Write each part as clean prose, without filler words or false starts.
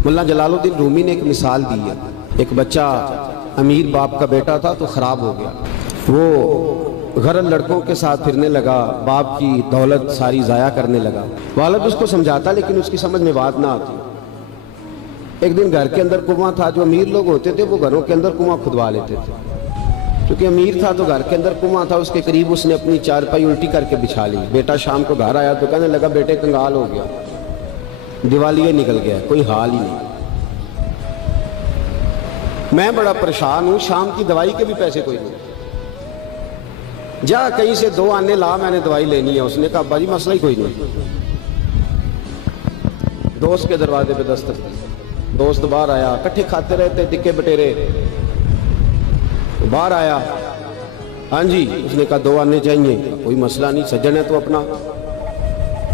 मुल्ला जलालुद्दीन रूमी ने एक मिसाल दी है। एक बच्चा अमीर बाप का बेटा था तो ख़राब हो गया। वो गरल लड़कों के साथ फिरने लगा, बाप की दौलत सारी ज़ाया करने लगा। वालिद उसको समझाता लेकिन उसकी समझ में बात ना आती। एक दिन घर के अंदर कुआं था। जो अमीर लोग होते थे वो घरों के अंदर कुआं खुदवा लेते थे। क्योंकि अमीर था तो घर के अंदर कुआं था, उसके करीब उसने अपनी चारपाई उल्टी करके बिछा ली। बेटा शाम को घर आया तो कहने लगा, बेटे कंगाल हो गया, दिवालिया निकल गया, कोई हाल ही नहीं, मैं बड़ा परेशान हूं, शाम की दवाई के भी पैसे कोई नहीं, जा कहीं से 2 आने ला, मैंने दवाई लेनी है। उसने कहा, अब्बा जी मसला ही कोई नहीं। दोस्त के दरवाजे पे दस्तक दी, दोस्त बाहर आया, इकट्ठे खाते रहते टिक्के बटेरे। बाहर आया, हाँ जी। उसने कहा 2 आने चाहिए। कोई मसला नहीं, सज्जन है तो अपना।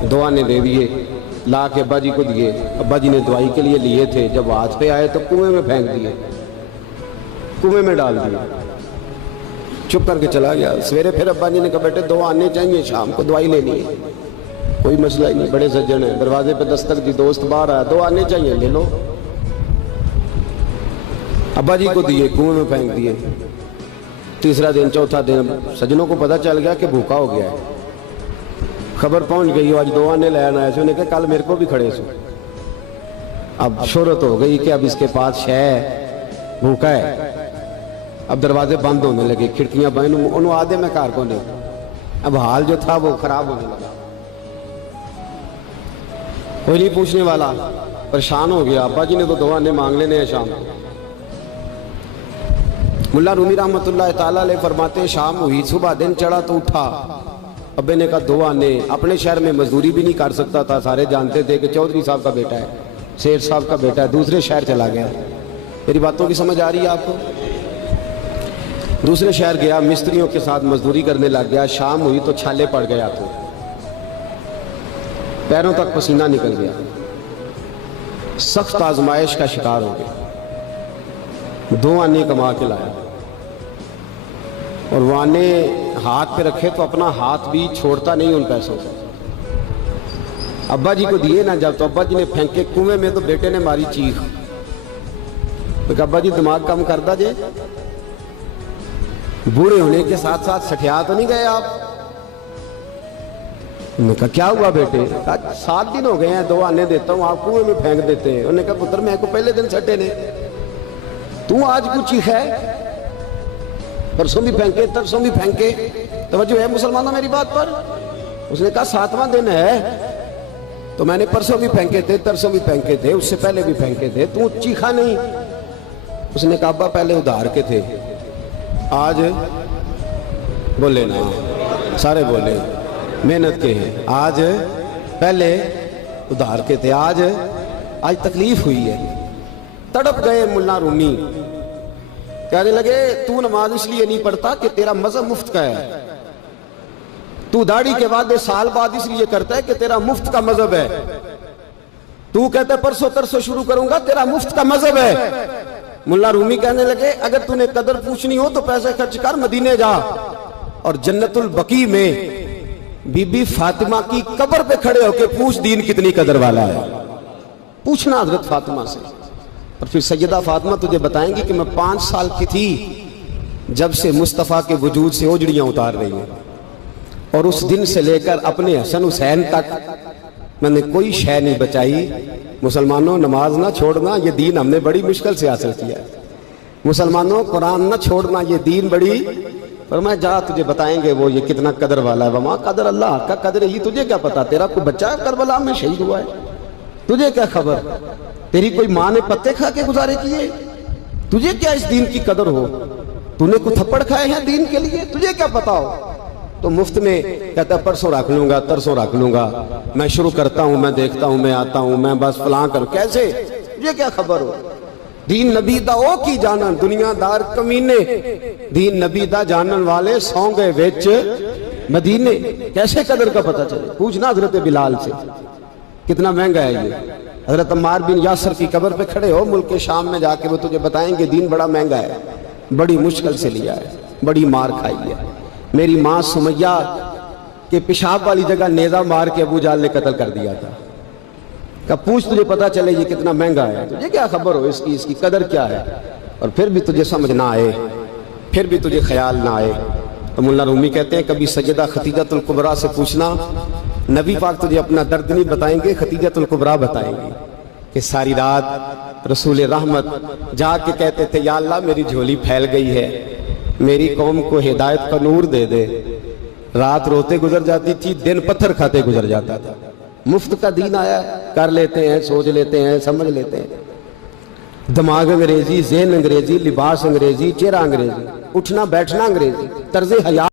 2 आने दे दिए, ला के अब्बा जी को दिए। अब्बा जी ने दवाई के लिए लिए थे, जब हाथ पे आए तो कुएं में फेंक दिए, कुएं में डाल दिए, चुप करके चला गया। सवेरे फिर अब्बा जी ने कहा, बेटे 2 आने चाहिए, शाम को दवाई लेनी है। कोई मसला ही नहीं, बड़े सज्जन है। दरवाजे पे दस्तक दी, दोस्त बाहर आया, 2 आने चाहिए, ले लो। अब्बा जी को दिए, कुएं में फेंक दिए। तीसरा दिन, चौथा दिन, सज्जनों को पता चल गया कि भूखा हो गया है। खबर पहुंच गई, आज 2 आने लाया आया। उन्होंने कहा, कल मेरे को भी खड़े सो। अब शोहरत हो गई कि अब इसके पास शह भूखा है। अब दरवाजे बंद होने लगे, खिड़कियां बंद, उन्होंने आधे में कार को नहीं। अब हाल जो था वो खराब होने लगा। कोई नहीं पूछने वाला, परेशान हो गया। अब्बा जी ने तो 2 आने मांग लेने हैं शाम को। मुल्ला रूमी रहमतुल्लाह ताला अलैह फरमाते, शाम हुई, सुबह दिन चढ़ा तो उठा। अब्बे ने कहा 2 आने। अपने शहर में मजदूरी भी नहीं कर सकता था, सारे जानते थे कि चौधरी साहब का बेटा है, शेर साहब का बेटा है। दूसरे शहर चला गया। मेरी बातों की समझ आ रही है आपको? दूसरे शहर गया, मिस्त्रियों के साथ मजदूरी करने लग गया। शाम हुई तो छाले पड़ गया, तो पैरों तक पसीना निकल गया, सख्त आजमाइश का शिकार हो गया। 2 आने कमा के लाया और वो आने हाथ पे रखे तो अपना हाथ भी छोड़ता नहीं उन पैसों से। अब्बा जी को दिए ना जब, तो अब्बा जी ने फेंके कुएं में, तो बेटे ने मारी चीख। तो अब्बा जी दिमाग कम कर दा जे, बूढ़े होने के साथ साथ सठिया तो नहीं गए आप? उन्होंने कहा, क्या हुआ बेटे? कहा, 7 दिन हो गए हैं, 2 आने देता हूं, आप कुएं में फेंक देते हैं। उन्होंने कहा, पुत्र मैं को पहले दिन सटे ने, तू आज कुछ चीख है, परसों भी फेंके, तरसों भी फेंके। तवज्जो है मुसलमानों मेरी बात पर? उसने कहा 7वां दिन है, तो मैंने परसों भी फेंके थे, तरसों भी फेंके थे, उससे पहले भी फेंके थे, तू चीखा नहीं। उसने कहा, अब्बा पहले उधार के थे, आज बोले ना, सारे बोले मेहनत के हैं। आज पहले उधार के थे, आज तकलीफ हुई है। तड़प गए मुल्ला रूमी, कहने लगे, तू नमाज इसलिए नहीं पढ़ता कि तेरा मजहब मुफ्त का है, तू दाढ़ी के बाद साल बाद इसलिए करता है कि तेरा मुफ्त का मजहब है, तू कहता है परसों तरसों शुरू करूंगा, तेरा मुफ्त का मजहब है। मुल्ला रूमी कहने लगे, अगर तूने कदर पूछनी हो तो पैसे खर्च कर, मदीने जा और जन्नतुल बकी में बीबी फातिमा की कब्र पे खड़े होके पूछ, दीन कितनी कदर वाला है। पूछना हजरत फातिमा से। और फिर सैयदा फातिमा तुझे बताएंगी कि मैं 5 साल की थी जब से मुस्तफ़ा के वजूद से ओजड़ियां उतार रही हैं, और उस दिन से लेकर अपने हसन हुसैन तक मैंने कोई शय नहीं बचाई। मुसलमानों नमाज ना छोड़ना, ये दीन हमने बड़ी मुश्किल से हासिल किया है। मुसलमानों कुरान ना छोड़ना, ये दीन बड़ी, पर मैं जा तुझे बताएंगे वो ये कितना कदर वाला है। वमा कदर अल्लाह का कदर ही, तुझे क्या पता? तेरा कोई बच्चा करबला में शहीद हुआ है, तुझे क्या खबर? तेरी कोई माँ ने पत्ते खा के गुजारे किए, तुझे क्या इस दीन की कदर हो? तूने कुछ थप्पड़ खाए हैं दीन के लिए, तुझे क्या पता हो? तो मुफ्त में कहता परसों रख लूंगा, तरसों रख लूंगा, मैं शुरू करता हूं, मैं देखता हूं, मैं आता हूं, मैं बस फलां कर, कैसे? तुझे क्या खबर हो? दीन नबी दा ओ की जानन, दुनियादार कमीने, दीन नबी दा जानन वाले सौ गए विच मदीने। कैसे कदर का पता चले? पूछना हजरत बिलाल से, कितना महंगा है ये। हजरत अम्मार बिन यासर की कब्र पे खड़े हो मुल्क के शाम में जाके, वो तुझे बताएंगे दीन बड़ा महंगा है, बड़ी मुश्किल से लिया है, बड़ी मार खाई है। मेरी माँ सुमैया के पेशाब वाली जगह नेजा मार के अबू जाल ने कत्ल कर दिया था। कहा पूछ, तुझे पता चले ये कितना महंगा है, तुझे क्या खबर हो इसकी, इसकी कदर क्या है, और फिर भी तुझे समझ ना आए, फिर भी तुझे ख्याल ना आए। तो मुल्ला रूमी कहते हैं कभी सैयदा खतीजतुल कुबरा से पूछना, नबी पाक तुझे अपना दर्द नहीं बताएंगे, खतीजतुल कुबरा बताएंगे कि सारी रात रसूल रहमत जाके कहते थे, या अल्लाह मेरी झोली फैल गई है, मेरी कौम को हिदायत का नूर दे दे। रात रोते गुजर जाती थी, दिन पत्थर खाते गुजर जाता था। मुफ्त का दीन आया, कर लेते हैं, सोच लेते हैं, समझ लेते हैं। दिमाग अंग्रेजी, ज़हन अंग्रेजी, लिबास अंग्रेजी, चेहरा अंग्रेजी, उठना बैठना अंग्रेजी, तर्ज हयात